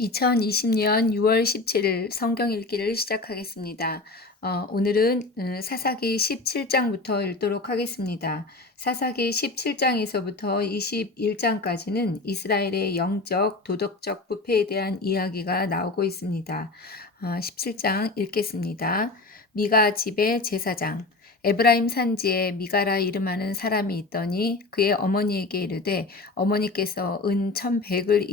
2020년 6월 17일 성경 읽기를 시작하겠습니다. 오늘은 사사기 17장부터 읽도록 하겠습니다. 사사기 17장에서부터 21장까지는 이스라엘의 영적, 도덕적 부패에 대한 이야기가 나오고 있습니다. 17장 읽겠습니다. 미가 집의 제사장. 에브라임 산지에 미가라 이름하는 사람이 있더니 그의 어머니에게 이르되 어머니께서 은 1,100을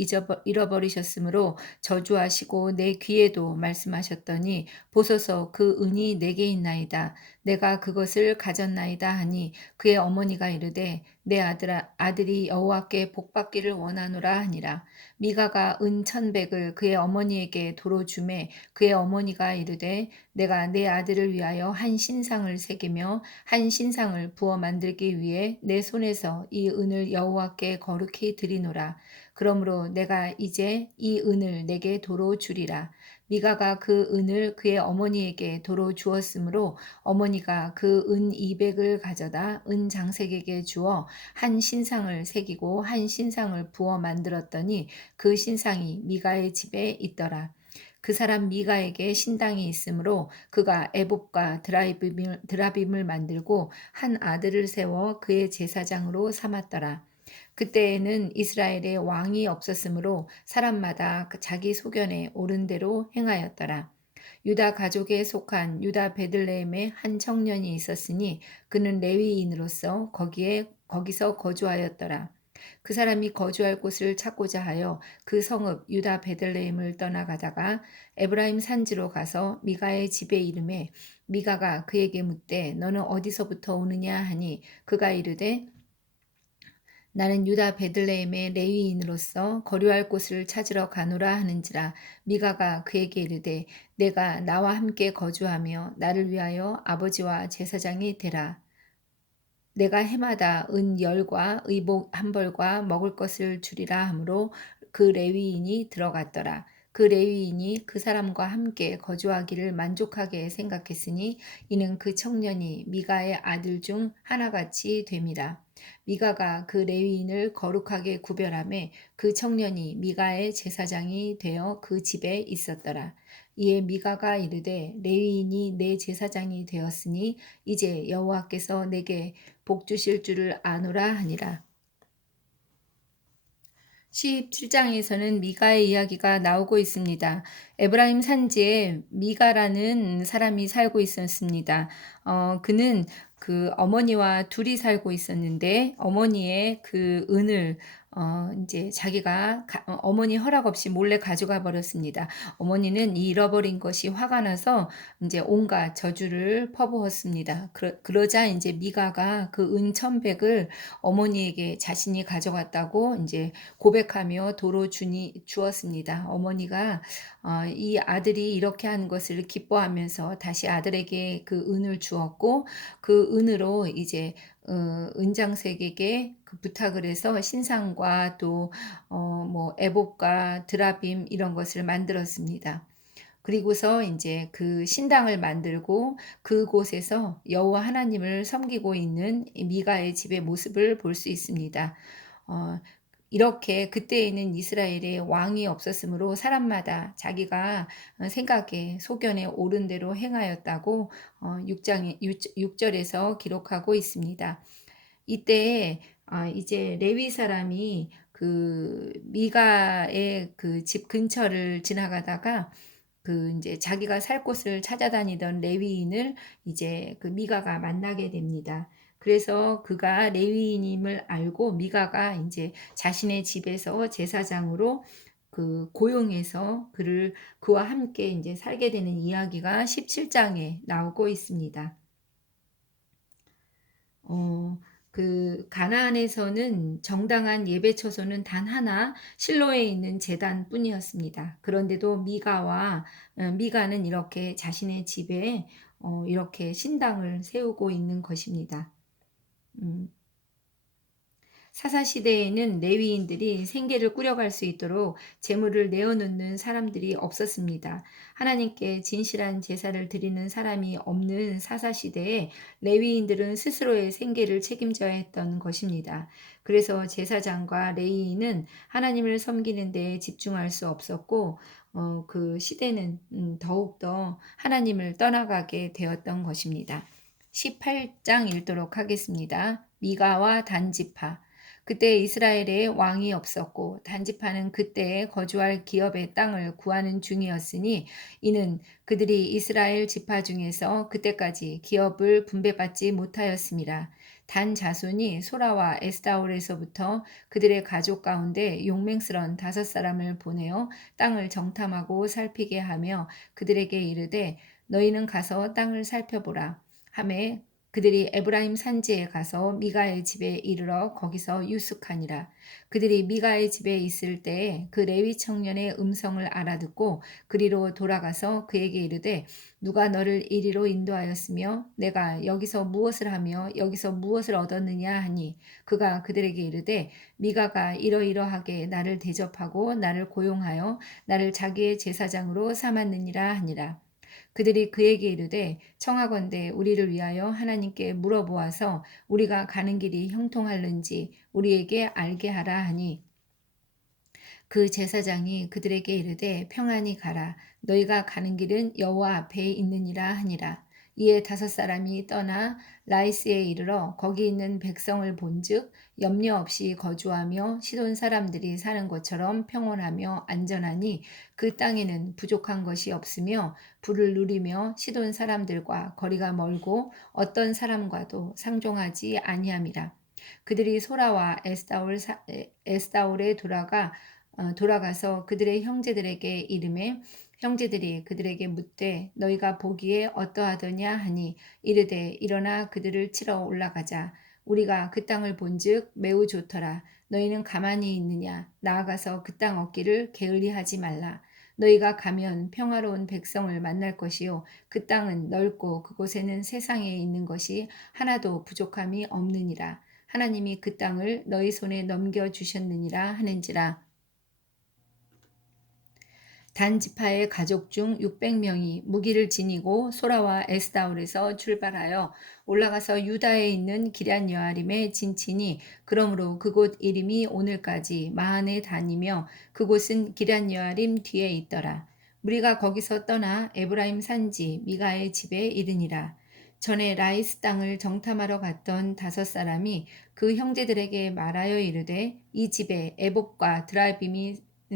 잃어버리셨으므로 저주하시고 내 귀에도 말씀하셨더니 보소서 그 은이 내게 있나이다. 내가 그것을 가졌나이다 하니 그의 어머니가 이르되 내 아들이 여호와께 복받기를 원하노라 하니라. 미가가 은 1,100을 그의 어머니에게 도로 주매 그의 어머니가 이르되 내가 내 아들을 위하여 한 신상을 새기며 한 신상을 부어 만들기 위해 내 손에서 이 은을 여호와께 거룩히 드리노라. 그러므로 내가 이제 이 은을 내게 도로 주리라. 미가가 그 은을 그의 어머니에게 도로 주었으므로 어머니가 그 은 200을 가져다 은 장색에게 주어 한 신상을 새기고 한 신상을 부어 만들었더니 그 신상이 미가의 집에 있더라. 그 사람 미가에게 신당이 있으므로 그가 에봇과 드라빔을 만들고 한 아들을 세워 그의 제사장으로 삼았더라. 그때에는 이스라엘에 왕이 없었으므로 사람마다 자기 소견에 옳은 대로 행하였더라. 유다 가족에 속한 유다 베들레헴에 한 청년이 있었으니 그는 레위인으로서 거기서 거주하였더라. 그 사람이 거주할 곳을 찾고자 하여 그 성읍 유다 베들레헴을 떠나가다가 에브라임 산지로 가서 미가의 집에 이르매 미가가 그에게 묻되 너는 어디서부터 오느냐 하니 그가 이르되 나는 유다 베들레헴의 레위인으로서 거류할 곳을 찾으러 가노라 하는지라. 미가가 그에게 이르되 내가 나와 함께 거주하며 나를 위하여 아버지와 제사장이 되라. 내가 해마다 은 열과 의복 한 벌과 먹을 것을 주리라 하므로 그 레위인이 들어갔더라. 그 레위인이 그 사람과 함께 거주하기를 만족하게 생각했으니 이는 그 청년이 미가의 아들 중 하나같이 됨이라. 미가가 그 레위인을 거룩하게 구별하매 그 청년이 미가의 제사장이 되어 그 집에 있었더라. 이에 미가가 이르되 레위인이 내 제사장이 되었으니 이제 여호와께서 내게 복 주실 줄을 아노라 하니라. 17장에서는 미가의 이야기가 나오고 있습니다. 에브라임 산지에 미가라는 사람이 살고 있었습니다. 그는 그 어머니와 둘이 살고 있었는데 어머니의 그 은을 이제 자기가 어머니 허락 없이 몰래 가져가 버렸습니다. 어머니는 이 잃어버린 것이 화가 나서 이제 온갖 저주를 퍼부었습니다. 그러자 이제 미가가 그 은 1,100을 어머니에게 자신이 가져갔다고 이제 고백하며 도로 주었습니다. 어머니가 이 아들이 이렇게 한 것을 기뻐하면서 다시 아들에게 그 은을 주었고 그 은으로 이제 은장색에게 그 부탁을 해서 신상과 또 뭐 에봇과 드라빔 이런 것을 만들었습니다. 그리고서 이제 그 신당을 만들고 그곳에서 여호와 하나님을 섬기고 있는 미가의 집의 모습을 볼 수 있습니다. 어, 이렇게 그때에는 이스라엘에 왕이 없었으므로 사람마다 자기가 생각에 소견에 옳은 대로 행하였다고 6절에서 기록하고 있습니다. 이때 이제 레위 사람이 그 미가의 그 집 근처를 지나가다가 그 이제 자기가 살 곳을 찾아다니던 레위인을 이제 그 미가가 만나게 됩니다. 그래서 그가 레위인임을 알고 미가가 이제 자신의 집에서 제사장으로 그 고용해서 그와 함께 이제 살게 되는 이야기가 17장에 나오고 있습니다. 어, 그 가나안에서는 정당한 예배 처소는 단 하나 실로에 있는 제단뿐이었습니다. 그런데도 미가는 이렇게 자신의 집에 이렇게 신당을 세우고 있는 것입니다. 음, 사사 시대에는 레위인들이 생계를 꾸려갈 수 있도록 재물을 내어놓는 사람들이 없었습니다. 하나님께 진실한 제사를 드리는 사람이 없는 사사 시대에 레위인들은 스스로의 생계를 책임져야 했던 것입니다. 그래서 제사장과 레위인은 하나님을 섬기는 데 집중할 수 없었고, 그 시대는 더욱더 하나님을 떠나가게 되었던 것입니다. 18장 읽도록 하겠습니다. 미가와 단지파. 그때 이스라엘에 왕이 없었고 단지파는 그때에 거주할 기업의 땅을 구하는 중이었으니 이는 그들이 이스라엘 지파 중에서 그때까지 기업을 분배받지 못하였습니다. 단 자손이 소라와 에스다올에서부터 그들의 가족 가운데 용맹스런 5사람을 보내어 땅을 정탐하고 살피게 하며 그들에게 이르되 너희는 가서 땅을 살펴보라. 하매 그들이 에브라임 산지에 가서 미가의 집에 이르러 거기서 유숙하니라. 그들이 미가의 집에 있을 때에 그 레위 청년의 음성을 알아듣고 그리로 돌아가서 그에게 이르되 누가 너를 이리로 인도하였으며 내가 여기서 무엇을 하며 여기서 무엇을 얻었느냐 하니 그가 그들에게 이르되 미가가 이러이러하게 나를 대접하고 나를 고용하여 나를 자기의 제사장으로 삼았느니라 하니라. 그들이 그에게 이르되 청하건대 우리를 위하여 하나님께 물어보아서 우리가 가는 길이 형통할는지 우리에게 알게 하라 하니 그 제사장이 그들에게 이르되 평안히 가라 너희가 가는 길은 여호와 앞에 있느니라 하니라. 이에 5사람이 떠나 라이스에 이르러 거기 있는 백성을 본즉 염려 없이 거주하며 시돈 사람들이 사는 것처럼 평온하며 안전하니 그 땅에는 부족한 것이 없으며 부를 누리며 시돈 사람들과 거리가 멀고 어떤 사람과도 상종하지 아니함이라. 그들이 소라와 에스다올에 돌아가서 그들의 형제들에게 이르매 형제들이 그들에게 묻되 너희가 보기에 어떠하더냐 하니 이르되 일어나 그들을 치러 올라가자. 우리가 그 땅을 본즉 매우 좋더라. 너희는 가만히 있느냐? 나아가서 그 땅 얻기를 게을리하지 말라. 너희가 가면 평화로운 백성을 만날 것이요 그 땅은 넓고 그곳에는 세상에 있는 것이 하나도 부족함이 없느니라. 하나님이 그 땅을 너희 손에 넘겨 주셨느니라 하는지라. 단 지파의 가족 중 600명이 무기를 지니고 소라와 에스다올에서 출발하여 올라가서 유다에 있는 기럇 여아림에 진치니 그러므로 그곳 이름이 오늘까지 마한에 다니며 그곳은 기럇 여아림 뒤에 있더라. 무리가 거기서 떠나 에브라임 산지 미가의 집에 이르니라. 전에 라이스 땅을 정탐하러 갔던 5사람이 그 형제들에게 말하여 이르되 이 집에 에봇과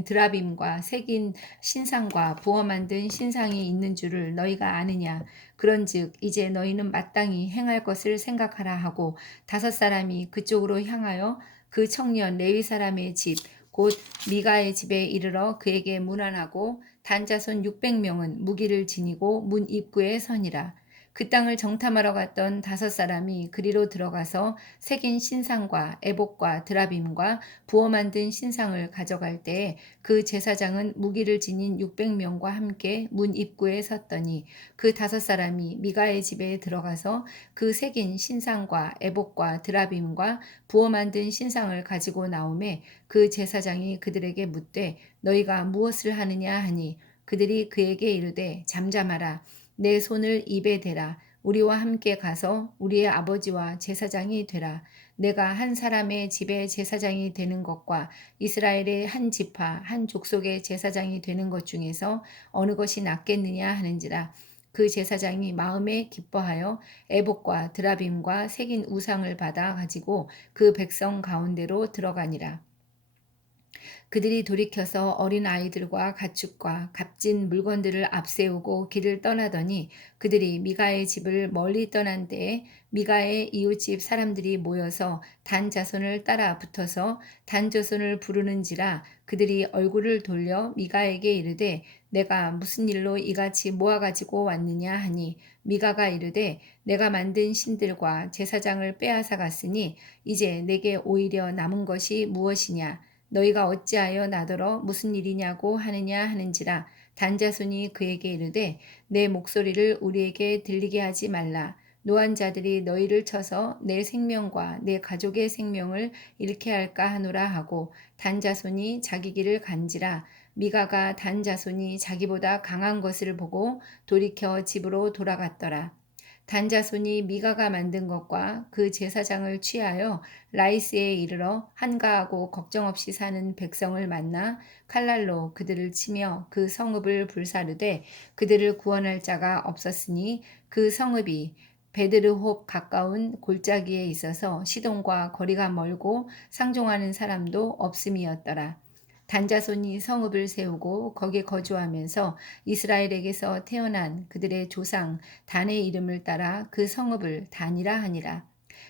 드라빔과 새긴 신상과 부어 만든 신상이 있는 줄을 너희가 아느냐. 그런즉 이제 너희는 마땅히 행할 것을 생각하라 하고 5사람이 그쪽으로 향하여 그 청년 레위 사람의 집 곧 미가의 집에 이르러 그에게 문안하고 단자손 600명은 무기를 지니고 문 입구에 서니라. 그 땅을 정탐하러 갔던 5사람이 그리로 들어가서 새긴 신상과 에봇과 드라빔과 부어 만든 신상을 가져갈 때에 그 제사장은 무기를 지닌 600명과 함께 문 입구에 섰더니 그 5사람이 미가의 집에 들어가서 그 새긴 신상과 에봇과 드라빔과 부어 만든 신상을 가지고 나오매 그 제사장이 그들에게 묻되 너희가 무엇을 하느냐 하니 그들이 그에게 이르되 잠잠하라. 내 손을 입에 대라. 우리와 함께 가서 우리의 아버지와 제사장이 되라. 내가 한 사람의 집의 제사장이 되는 것과 이스라엘의 한 지파 한 족속의 제사장이 되는 것 중에서 어느 것이 낫겠느냐 하는지라. 그 제사장이 마음에 기뻐하여 에봇과 드라빔과 새긴 우상을 받아 가지고 그 백성 가운데로 들어가니라. 그들이 돌이켜서 어린 아이들과 가축과 값진 물건들을 앞세우고 길을 떠나더니 그들이 미가의 집을 멀리 떠난 때에 미가의 이웃집 사람들이 모여서 단 자손을 따라 붙어서 단 자손을 부르는지라. 그들이 얼굴을 돌려 미가에게 이르되 내가 무슨 일로 이같이 모아가지고 왔느냐 하니 미가가 이르되 내가 만든 신들과 제사장을 빼앗아 갔으니 이제 내게 오히려 남은 것이 무엇이냐. 너희가 어찌하여 나더러 무슨 일이냐고 하느냐 하는지라. 단자손이 그에게 이르되 내 목소리를 우리에게 들리게 하지 말라. 노한 자들이 너희를 쳐서 내 생명과 내 가족의 생명을 잃게 할까 하노라 하고 단 자손이 자기 길을 간지라. 미가가 단 자손이 자기보다 강한 것을 보고 돌이켜 집으로 돌아갔더라. 단 자손이 미가가 만든 것과 그 제사장을 취하여 라이스에 이르러 한가하고 걱정 없이 사는 백성을 만나 칼날로 그들을 치며 그 성읍을 불사르되 그들을 구원할 자가 없었으니 그 성읍이 베드르홉 가까운 골짜기에 있어서 시돈과 거리가 멀고 상종하는 사람도 없음이었더라. 단자손이 성읍을 세우고 거기 거주하면서 이스라엘에게서 태어난 그들의 조상 단의 이름을 따라 그 성읍을 단이라 하니라.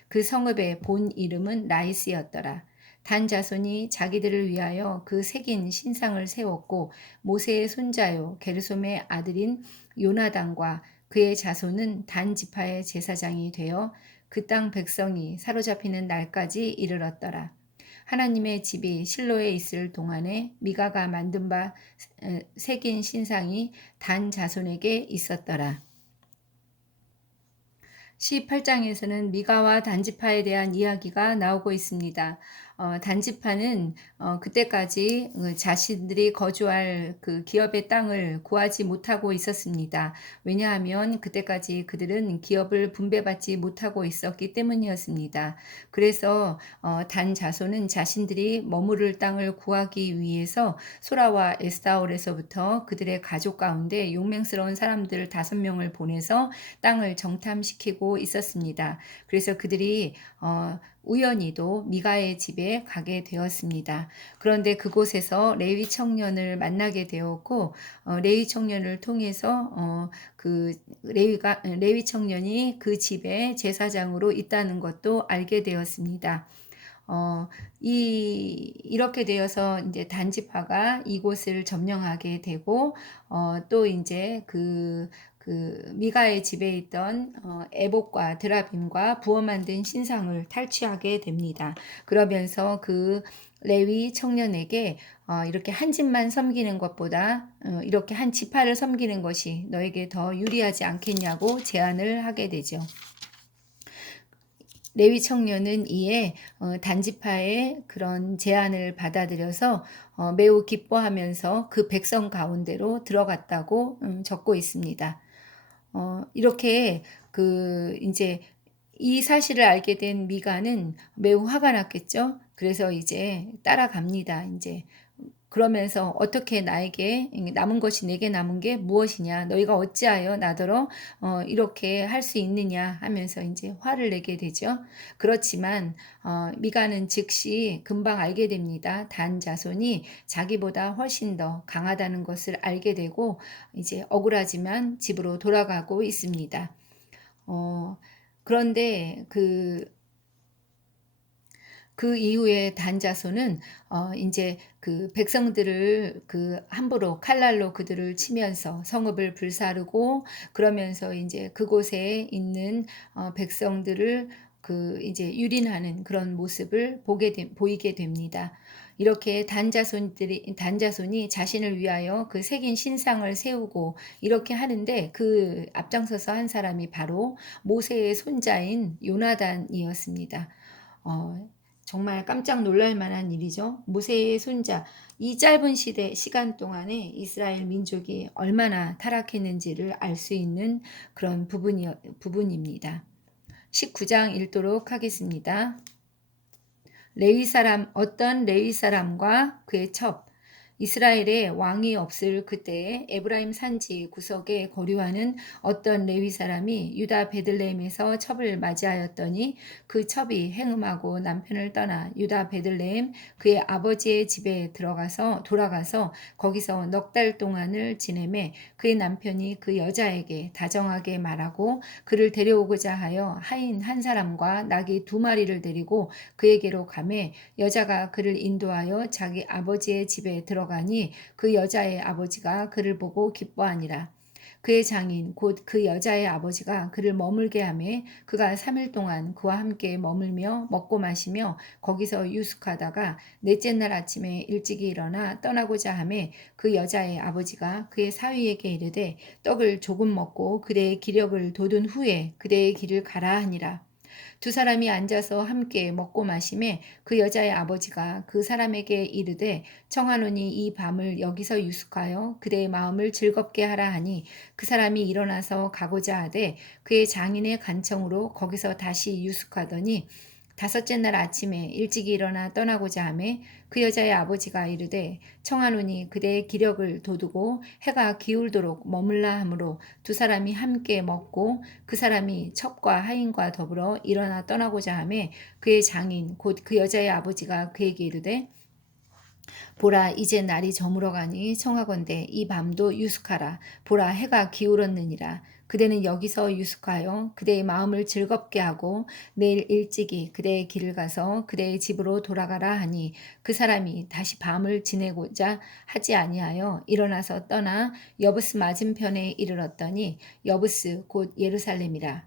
그 성읍의 본 이름은 라이스였더라. 단 자손이 자기들을 위하여 그 새긴 신상을 세웠고 모세의 손자요 게르솜의 아들인 요나단과 그의 자손은 단 지파의 제사장이 되어 그 땅 백성이 사로잡히는 날까지 이르렀더라. 하나님의 집이 실로에 있을 동안에 미가가 만든 바 새긴 신상이 단 자손에게 있었더라. 18장에서는 미가와 단지파에 대한 이야기가 나오고 있습니다. 단지파는 그때까지 자신들이 거주할 그 기업의 땅을 구하지 못하고 있었습니다. 왜냐하면 그때까지 그들은 기업을 분배받지 못하고 있었기 때문이었습니다. 그래서 단 자손은 자신들이 머무를 땅을 구하기 위해서 소라와 에스타올에서부터 그들의 가족 가운데 용맹스러운 사람들 5명을 보내서 땅을 정탐시키고 있었습니다. 그래서 그들이 우연히도 미가의 집에 가게 되었습니다. 그런데 그곳에서 레위 청년을 만나게 되었고 레위 청년을 통해서 그 레위 청년이 그 집에 제사장으로 있다는 것도 알게 되었습니다. 이렇게 되어서 이제 단지파가 이곳을 점령하게 되고, 또 이제 그 미가의 집에 있던 에봇과 드라빔과 부어 만든 신상을 탈취하게 됩니다. 그러면서 그 레위 청년에게 이렇게 한 집만 섬기는 것보다 이렇게 한 지파를 섬기는 것이 너에게 더 유리하지 않겠냐고 제안을 하게 되죠. 레위 청년은 이에 단지파의 그런 제안을 받아들여서 매우 기뻐하면서 그 백성 가운데로 들어갔다고 적고 있습니다. 이렇게 이제 이 사실을 알게 된 미가는 매우 화가 났겠죠. 그래서 이제 따라갑니다. 이제 그러면서 어떻게 나에게 남은 것이 내게 남은 게 무엇이냐, 너희가 어찌하여 나더러 이렇게 할 수 있느냐 하면서 이제 화를 내게 되죠. 그렇지만 미가는 즉시 금방 알게 됩니다. 단 자손이 자기보다 훨씬 더 강하다는 것을 알게 되고 이제 억울하지만 집으로 돌아가고 있습니다. 그런데 그 이후에 단 자손은 이제 그 백성들을 함부로 칼날로 그들을 치면서 성읍을 불사르고 그러면서 이제 그곳에 있는 백성들을 이제 유린하는 그런 모습을 보이게 됩니다. 이렇게 단자손이 자신을 위하여 그 새긴 신상을 세우고 이렇게 하는데 그 앞장서서 한 사람이 바로 모세의 손자인 요나단이었습니다. 정말 깜짝 놀랄 만한 일이죠. 모세의 손자, 이 짧은 시간 동안에 이스라엘 민족이 얼마나 타락했는지를 알 수 있는 그런 부분입니다. 19장 읽도록 하겠습니다. 어떤 레위 사람과 그의 첩, 이스라엘에 왕이 없을 그때에 에브라임 산지 구석에 거류하는 어떤 레위 사람이 유다 베들레헴에서 첩을 맞이하였더니 그 첩이 행음하고 남편을 떠나 유다 베들레헴 그의 아버지의 집에 돌아가서 거기서 넉 달 동안을 지내매 그의 남편이 그 여자에게 다정하게 말하고 그를 데려오고자 하여 하인 한 사람과 낙이 2마리를 데리고 그에게로 가매 여자가 그를 인도하여 자기 아버지의 집에 들어가니 그 여자의 아버지가 그를 보고 기뻐하니라. 그의 장인 곧 그 여자의 아버지가 그를 머물게 하매 그가 3일 동안 그와 함께 머물며 먹고 마시며 거기서 유숙하다가 넷째 날 아침에 일찍이 일어나 떠나고자 하매 그 여자의 아버지가 그의 사위에게 이르되 떡을 조금 먹고 그대의 기력을 돋운 후에 그대의 길을 가라 하니라. 두 사람이 앉아서 함께 먹고 마시매 그 여자의 아버지가 그 사람에게 이르되 청하노니 이 밤을 여기서 유숙하여 그대의 마음을 즐겁게 하라 하니 그 사람이 일어나서 가고자 하되 그의 장인의 간청으로 거기서 다시 유숙하더니 다섯째 날 아침에 일찍 일어나 떠나고자 하매 그 여자의 아버지가 이르되 청하노니 그대의 기력을 돋우고 해가 기울도록 머물라 하므로 두 사람이 함께 먹고 그 사람이 첩과 하인과 더불어 일어나 떠나고자 하매 그의 장인 곧 그 여자의 아버지가 그에게 이르되 보라 이제 날이 저물어가니 청하건대 이 밤도 유숙하라. 보라 해가 기울었느니라. 그대는 여기서 유숙하여 그대의 마음을 즐겁게 하고 내일 일찍이 그대의 길을 가서 그대의 집으로 돌아가라 하니 그 사람이 다시 밤을 지내고자 하지 아니하여 일어나서 떠나 여부스 맞은편에 이르렀더니 여부스 곧 예루살렘이라.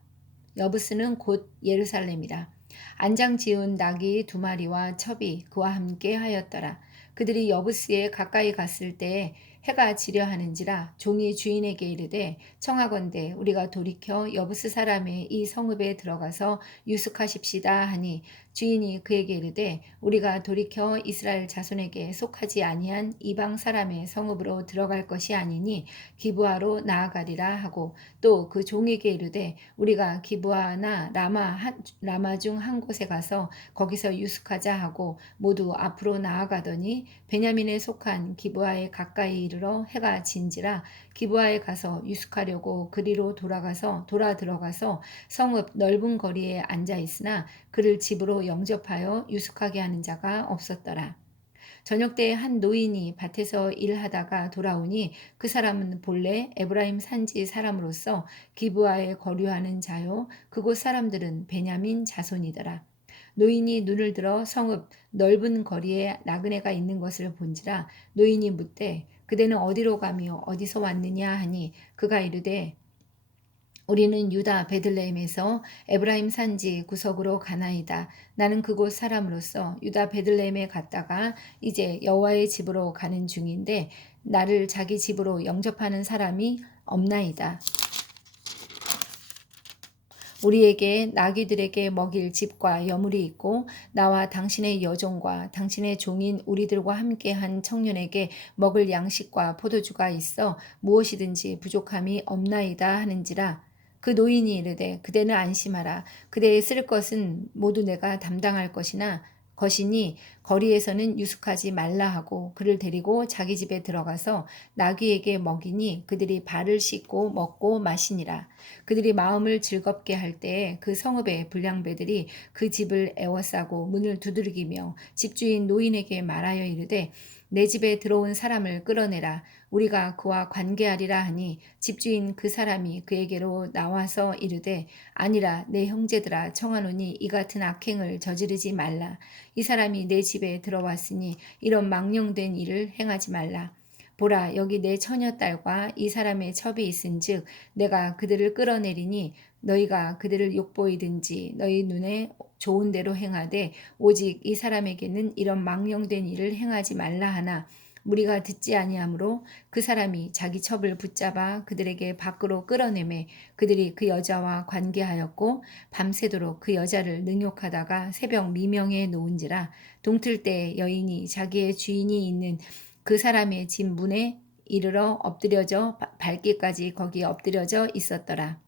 여부스는 곧 예루살렘이라. 안장 지은 낙이 2마리와 첩이 그와 함께 하였더라. 그들이 여부스에 가까이 갔을 때에 해가 지려 하는지라 종이 주인에게 이르되 청하건대 우리가 돌이켜 여부스 사람의 이 성읍에 들어가서 유숙하십시다 하니 주인이 그에게 이르되 우리가 돌이켜 이스라엘 자손에게 속하지 아니한 이방 사람의 성읍으로 들어갈 것이 아니니 기브아로 나아가리라 하고 또 그 종에게 이르되 우리가 기브아나 라마 중 한 곳에 가서 거기서 유숙하자 하고 모두 앞으로 나아가더니 베냐민에 속한 기브아에 가까이 이르러 해가 진지라 기브아에 가서 유숙하려고 그리로 돌아 들어가서 성읍 넓은 거리에 앉아 있으나 그를 집으로 영접하여 유숙하게 하는 자가 없었더라. 저녁 때에 한 노인이 밭에서 일하다가 돌아오니 그 사람은 본래 에브라임 산지 사람으로서 기브아에 거류하는 자요 그곳 사람들은 베냐민 자손이더라. 노인이 눈을 들어 성읍 넓은 거리에 나그네가 있는 것을 본지라 노인이 묻되 그대는 어디로 가며 어디서 왔느냐 하니 그가 이르되 우리는 유다 베들레헴에서 에브라임 산지 구석으로 가나이다. 나는 그곳 사람으로서 유다 베들레헴에 갔다가 이제 여호와의 집으로 가는 중인데 나를 자기 집으로 영접하는 사람이 없나이다. 우리에게 나귀들에게 먹일 집과 여물이 있고 나와 당신의 여종과 당신의 종인 우리들과 함께한 청년에게 먹을 양식과 포도주가 있어 무엇이든지 부족함이 없나이다 하는지라. 그 노인이 이르되 그대는 안심하라. 그대의 쓸 것은 모두 내가 담당할 것이니 거리에서는 유숙하지 말라 하고 그를 데리고 자기 집에 들어가서 나귀에게 먹이니 그들이 발을 씻고 먹고 마시니라. 그들이 마음을 즐겁게 할 때에 그 성읍의 불량배들이 그 집을 에워싸고 문을 두드리며 집주인 노인에게 말하여 이르되 내 집에 들어온 사람을 끌어내라. 우리가 그와 관계하리라 하니 집주인 그 사람이 그에게로 나와서 이르되 아니라 내 형제들아 청하노니 이 같은 악행을 저지르지 말라. 이 사람이 내 집에 들어왔으니 이런 망령된 일을 행하지 말라. 보라 여기 내 처녀딸과 이 사람의 첩이 있은즉 내가 그들을 끌어내리니 너희가 그들을 욕보이든지 너희 눈에 좋은 대로 행하되 오직 이 사람에게는 이런 망령된 일을 행하지 말라 하나 무리가 듣지 아니하므로 그 사람이 자기 첩을 붙잡아 그들에게 밖으로 끌어내매 그들이 그 여자와 관계하였고 밤새도록 그 여자를 능욕하다가 새벽 미명에 놓은지라 동틀 때 여인이 자기의 주인이 있는 그 사람의 집 문에 이르러 엎드려져 밟기까지 거기에 엎드려져 있었더라.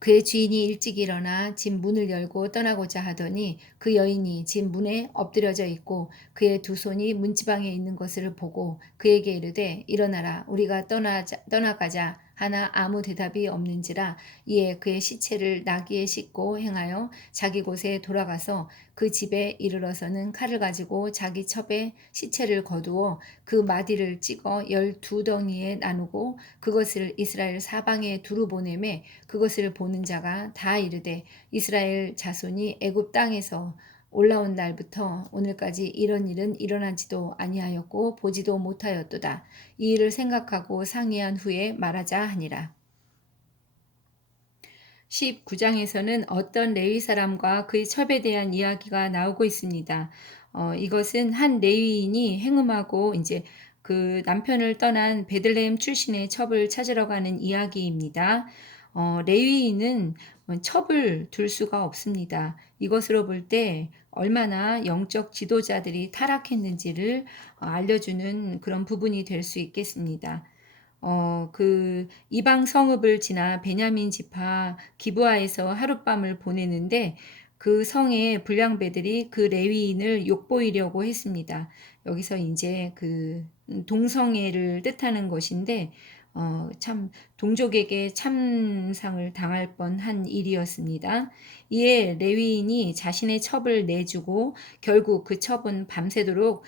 그의 주인이 일찍 일어나 집 문을 열고 떠나고자 하더니 그 여인이 집 문에 엎드려져 있고 그의 두 손이 문지방에 있는 것을 보고 그에게 이르되 일어나라 우리가 떠나가자 하나 아무 대답이 없는지라 이에 그의 시체를 나귀에 싣고 행하여 자기 곳에 돌아가서 그 집에 이르러서는 칼을 가지고 자기 첩에 시체를 거두어 그 마디를 찍어 12덩이에 나누고 그것을 이스라엘 사방에 두루 보내매 그것을 보는 자가 다 이르되 이스라엘 자손이 애굽 땅에서 올라온 날부터 오늘까지 이런 일은 일어나지도 아니하였고 보지도 못하였도다. 이 일을 생각하고 상의한 후에 말하자 하니라. 19장에서는 어떤 레위 사람과 그의 첩에 대한 이야기가 나오고 있습니다. 이것은 한 레위인이 행음하고 이제 그 남편을 떠난 베들레헴 출신의 첩을 찾으러 가는 이야기입니다. 레위인은 첩을 둘 수가 없습니다. 이것으로 볼 때 얼마나 영적 지도자들이 타락했는지를 알려주는 그런 부분이 될 수 있겠습니다. 그 이방 성읍을 지나 베냐민 지파 기브아에서 하룻밤을 보내는데 그 성의 불량배들이 그 레위인을 욕보이려고 했습니다. 여기서 이제 그 동성애를 뜻하는 것인데 참 동족에게 참상을 당할 뻔한 일이었습니다. 이에 레위인이 자신의 첩을 내주고 결국 그 첩은 밤새도록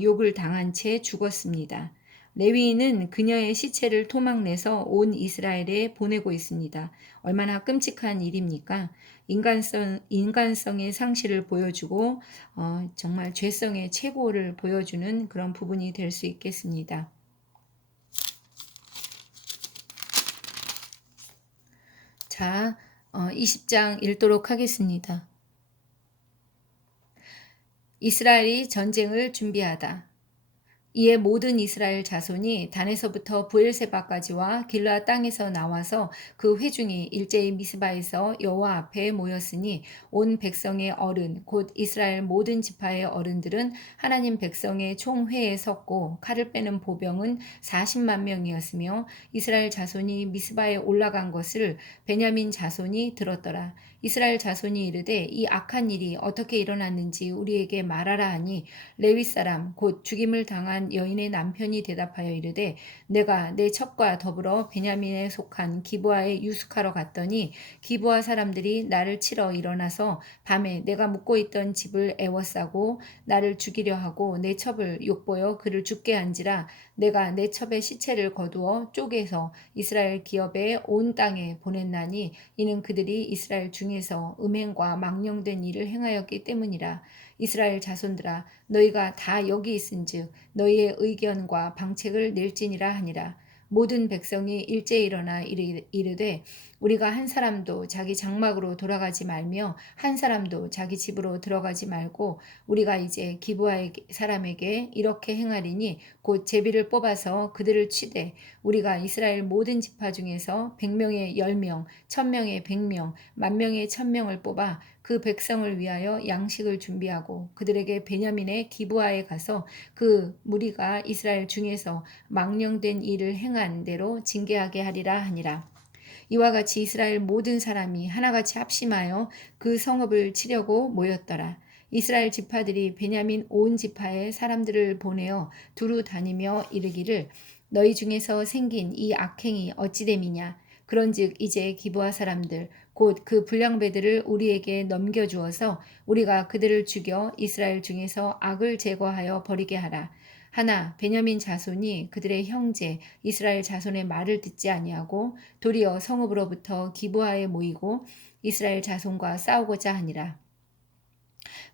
욕을 당한 채 죽었습니다. 레위인은 그녀의 시체를 토막내서 온 이스라엘에 보내고 있습니다. 얼마나 끔찍한 일입니까? 인간성의 상실을 보여주고 정말 죄성의 최고를 보여주는 그런 부분이 될 수 있겠습니다. 자, 20장 읽도록 하겠습니다. 이스라엘이 전쟁을 준비하다. 이에 모든 이스라엘 자손이 단에서부터 브엘세바까지와 길라 땅에서 나와서 그 회중이 일제히 미스바에서 여호와 앞에 모였으니 온 백성의 어른 곧 이스라엘 모든 지파의 어른들은 하나님 백성의 총회에 섰고 칼을 빼는 보병은 40만 명이었으며 이스라엘 자손이 미스바에 올라간 것을 베냐민 자손이 들었더라. 이스라엘 자손이 이르되 이 악한 일이 어떻게 일어났는지 우리에게 말하라 하니 레위 사람 곧 죽임을 당한 여인의 남편이 대답하여 이르되 내가 내 첩과 더불어 베냐민에 속한 기브아에 유숙하러 갔더니 기브아 사람들이 나를 치러 일어나서 밤에 내가 묵고 있던 집을 애워싸고 나를 죽이려 하고 내 첩을 욕보여 그를 죽게 한지라 내가 내 첩의 시체를 거두어 쪼개서 이스라엘 기업의 온 땅에 보냈나니 이는 그들이 이스라엘 중에서 음행과 망령된 일을 행하였기 때문이라. 이스라엘 자손들아 너희가 다 여기 있은즉 너희의 의견과 방책을 낼지니라 하니라. 모든 백성이 일제히 일어나 이르되 우리가 한 사람도 자기 장막으로 돌아가지 말며 한 사람도 자기 집으로 들어가지 말고 우리가 이제 기브아 사람에게 이렇게 행하리니 곧 제비를 뽑아서 그들을 치되 우리가 이스라엘 모든 지파 중에서 100명의 10명, 1000명의 100명, 10,000명의 1000명을 뽑아 그 백성을 위하여 양식을 준비하고 그들에게 베냐민의 기브아에 가서 그 무리가 이스라엘 중에서 망령된 일을 행한 대로 징계하게 하리라 하니라. 이와 같이 이스라엘 모든 사람이 하나같이 합심하여 그 성읍을 치려고 모였더라. 이스라엘 지파들이 베냐민 온 지파에 사람들을 보내어 두루 다니며 이르기를 너희 중에서 생긴 이 악행이 어찌됨이냐. 그런즉 이제 기브아 사람들 곧 그 불량배들을 우리에게 넘겨주어서 우리가 그들을 죽여 이스라엘 중에서 악을 제거하여 버리게 하라. 하나 베냐민 자손이 그들의 형제 이스라엘 자손의 말을 듣지 아니하고 도리어 성읍으로부터 기브아에 모이고 이스라엘 자손과 싸우고자 하니라.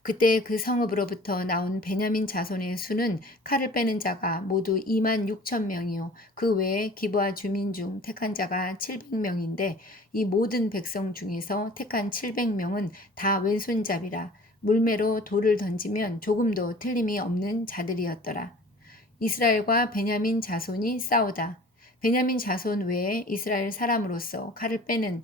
그때 그 성읍으로부터 나온 베냐민 자손의 수는 칼을 빼는 자가 모두 2만 6천 명이요 그 외에 기브아 주민 중 택한 자가 700명인데 이 모든 백성 중에서 택한 700명은 다 왼손잡이라 물매로 돌을 던지면 조금도 틀림이 없는 자들이었더라. 이스라엘과 베냐민 자손이 싸우다. 베냐민 자손 외에 이스라엘 사람으로서 칼을 빼는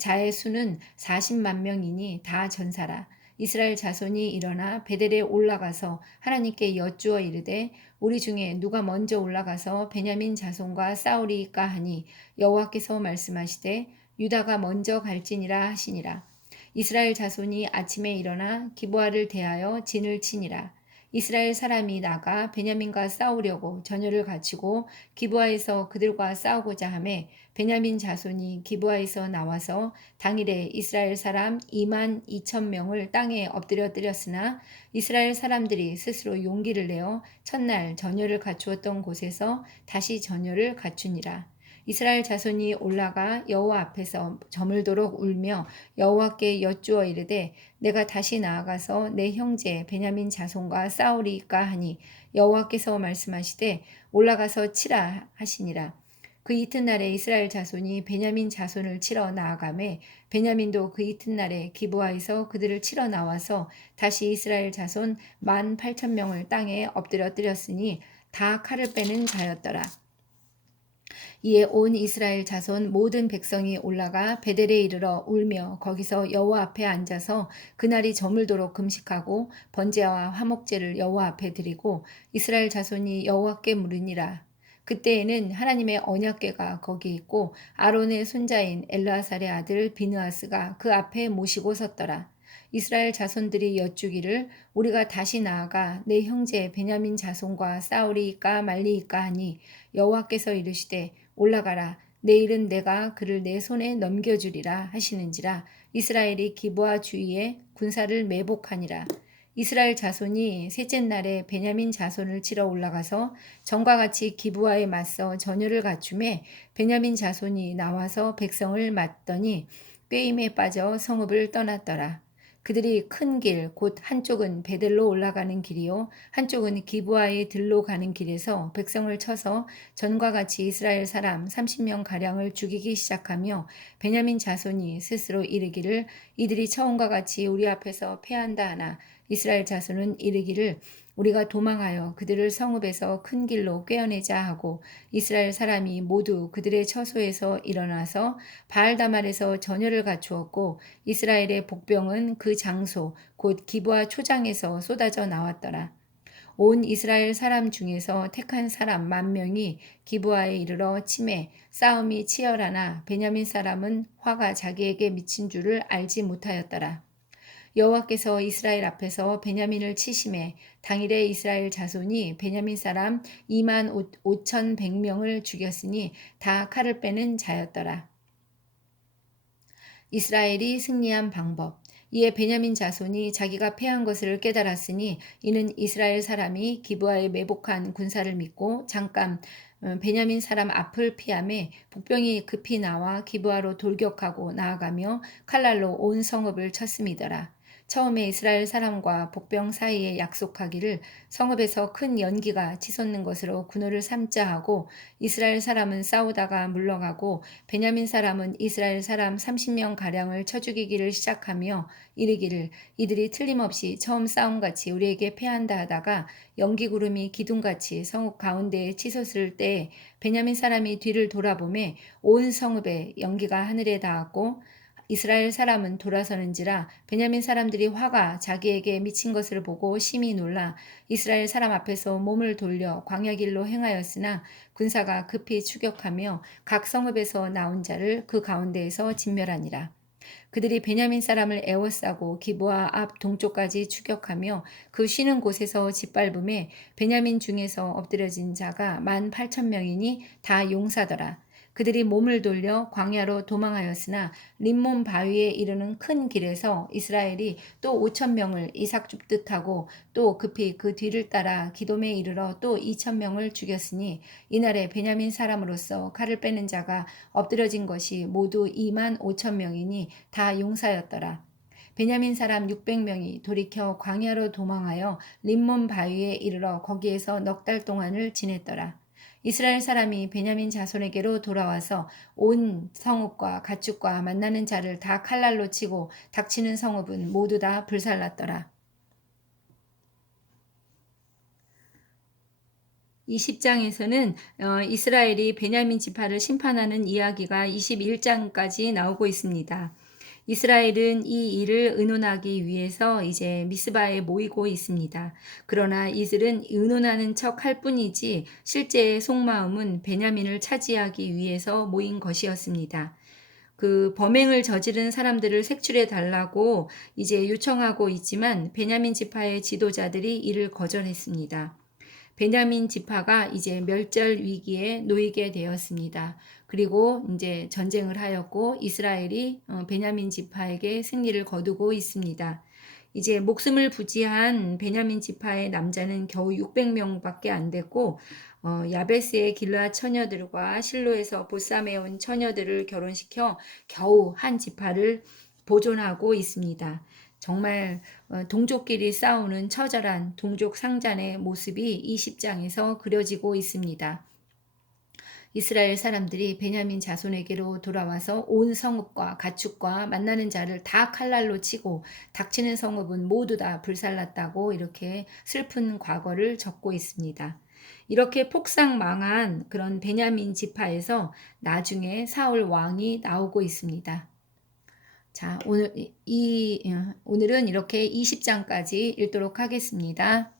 자의 수는 40만 명이니 다 전사라. 이스라엘 자손이 일어나 베델에 올라가서 하나님께 여쭈어 이르되 우리 중에 누가 먼저 올라가서 베냐민 자손과 싸우리까 하니 여호와께서 말씀하시되 유다가 먼저 갈지니라 하시니라. 이스라엘 자손이 아침에 일어나 기브아를 대하여 진을 치니라. 이스라엘 사람이 나가 베냐민과 싸우려고 전열을 갖추고 기브아에서 그들과 싸우고자 하매 베냐민 자손이 기브아에서 나와서 당일에 이스라엘 사람 2만 2천 명을 땅에 엎드려 때렸으나 이스라엘 사람들이 스스로 용기를 내어 첫날 전열을 갖추었던 곳에서 다시 전열을 갖추니라. 이스라엘 자손이 올라가 여호와 앞에서 저물도록 울며 여호와께 여쭈어 이르되 내가 다시 나아가서 내 형제 베냐민 자손과 싸우리까 하니 여호와께서 말씀하시되 올라가서 치라 하시니라. 그 이튿날에 이스라엘 자손이 베냐민 자손을 치러 나아가매 베냐민도 그 이튿날에 기브아에서 그들을 치러 나와서 다시 이스라엘 자손 18,000명을 땅에 엎드려뜨렸으니 다 칼을 빼는 자였더라. 이에 온 이스라엘 자손 모든 백성이 올라가 베델에 이르러 울며 거기서 여호와 앞에 앉아서 그날이 저물도록 금식하고 번제와 화목제를 여호와 앞에 드리고 이스라엘 자손이 여호와께 물으니라. 그때에는 하나님의 언약궤가 거기 있고 아론의 손자인 엘르아살의 아들 비느하스가 그 앞에 모시고 섰더라. 이스라엘 자손들이 여쭈기를 우리가 다시 나아가 내 형제 베냐민 자손과 싸우리이까 말리이까 하니 여호와께서 이르시되 올라가라. 내일은 내가 그를 내 손에 넘겨주리라 하시는지라. 이스라엘이 기브아 주위에 군사를 매복하니라. 이스라엘 자손이 셋째 날에 베냐민 자손을 치러 올라가서 전과 같이 기브아에 맞서 전열을 갖춤에 베냐민 자손이 나와서 백성을 맞더니 꾀임에 빠져 성읍을 떠났더라. 그들이 큰 길, 곧 한쪽은 베델로 올라가는 길이요 한쪽은 기브아의 들로 가는 길에서 백성을 쳐서 전과 같이 이스라엘 사람 30명 가량을 죽이기 시작하며 베냐민 자손이 스스로 이르기를 이들이 처음과 같이 우리 앞에서 패한다 하나 이스라엘 자손은 이르기를 우리가 도망하여 그들을 성읍에서 큰 길로 꿰어내자 하고 이스라엘 사람이 모두 그들의 처소에서 일어나서 바알다말에서 전열을 갖추었고 이스라엘의 복병은 그 장소 곧 기브아 초장에서 쏟아져 나왔더라. 온 이스라엘 사람 중에서 택한 사람 10,000명이 기브아에 이르러 치매 싸움이 치열하나 베냐민 사람은 화가 자기에게 미친 줄을 알지 못하였더라. 여호와께서 이스라엘 앞에서 베냐민을 치심해 당일에 이스라엘 자손이 베냐민 사람 25,100명을 죽였으니 다 칼을 빼는 자였더라. 이스라엘이 승리한 방법. 이에 베냐민 자손이 자기가 패한 것을 깨달았으니 이는 이스라엘 사람이 기브아에 매복한 군사를 믿고 잠깐 베냐민 사람 앞을 피하매 복병이 급히 나와 기브아로 돌격하고 나아가며 칼날로 온 성읍을 쳤음이더라. 처음에 이스라엘 사람과 복병 사이에 약속하기를 성읍에서 큰 연기가 치솟는 것으로 군호를 삼자 하고 이스라엘 사람은 싸우다가 물러가고 베냐민 사람은 이스라엘 사람 30명 가량을 쳐 죽이기를 시작하며 이르기를 이들이 틀림없이 처음 싸움같이 우리에게 패한다 하다가 연기구름이 기둥같이 성읍 가운데에 치솟을 때에 베냐민 사람이 뒤를 돌아보매 온 성읍에 연기가 하늘에 닿았고 이스라엘 사람은 돌아서는지라 베냐민 사람들이 화가 자기에게 미친 것을 보고 심히 놀라 이스라엘 사람 앞에서 몸을 돌려 광야길로 행하였으나 군사가 급히 추격하며 각 성읍에서 나온 자를 그 가운데에서 진멸하니라. 그들이 베냐민 사람을 에워싸고 기브아 앞 동쪽까지 추격하며 그 쉬는 곳에서 짓밟음에 베냐민 중에서 엎드려진 자가 18,000명이니 다 용사더라. 그들이 몸을 돌려 광야로 도망하였으나 림몬 바위에 이르는 큰 길에서 이스라엘이 또 5,000명을 이삭 줍듯 하고 또 급히 그 뒤를 따라 기돔에 이르러 또 2,000명을 죽였으니 이날에 베냐민 사람으로서 칼을 빼는 자가 엎드려진 것이 모두 25,000명이니 다 용사였더라. 베냐민 사람 600명이 돌이켜 광야로 도망하여 림몬 바위에 이르러 거기에서 넉 달 동안을 지냈더라. 이스라엘 사람이 베냐민 자손에게로 돌아와서 온 성읍과 가축과 만나는 자를 다 칼날로 치고 닥치는 성읍은 모두 다 불살랐더라. 이 10장에서는 이스라엘이 베냐민 지파를 심판하는 이야기가 21장까지 나오고 있습니다. 이스라엘은 이 일을 의논하기 위해서 이제 미스바에 모이고 있습니다. 그러나 이들은 의논하는 척 할 뿐이지 실제의 속마음은 베냐민을 차지하기 위해서 모인 것이었습니다. 그 범행을 저지른 사람들을 색출해 달라고 이제 요청하고 있지만 베냐민 지파의 지도자들이 이를 거절했습니다. 베냐민 지파가 이제 멸절 위기에 놓이게 되었습니다. 그리고 이제 전쟁을 하였고 이스라엘이 베냐민 지파에게 승리를 거두고 있습니다. 이제 목숨을 부지한 베냐민 지파의 남자는 겨우 600명밖에 안 됐고 야베스의 길르앗 처녀들과 실로에서 보쌈해온 처녀들을 결혼시켜 겨우 한 지파를 보존하고 있습니다. 정말 동족끼리 싸우는 처절한 동족 상잔의 모습이 이 10장에서 그려지고 있습니다. 이스라엘 사람들이 베냐민 자손에게로 돌아와서 온 성읍과 가축과 만나는 자를 다 칼날로 치고 닥치는 성읍은 모두 다 불살랐다고 이렇게 슬픈 과거를 적고 있습니다. 이렇게 폭삭 망한 그런 베냐민 지파에서 나중에 사울 왕이 나오고 있습니다. 자, 오늘은 이렇게 20장까지 읽도록 하겠습니다.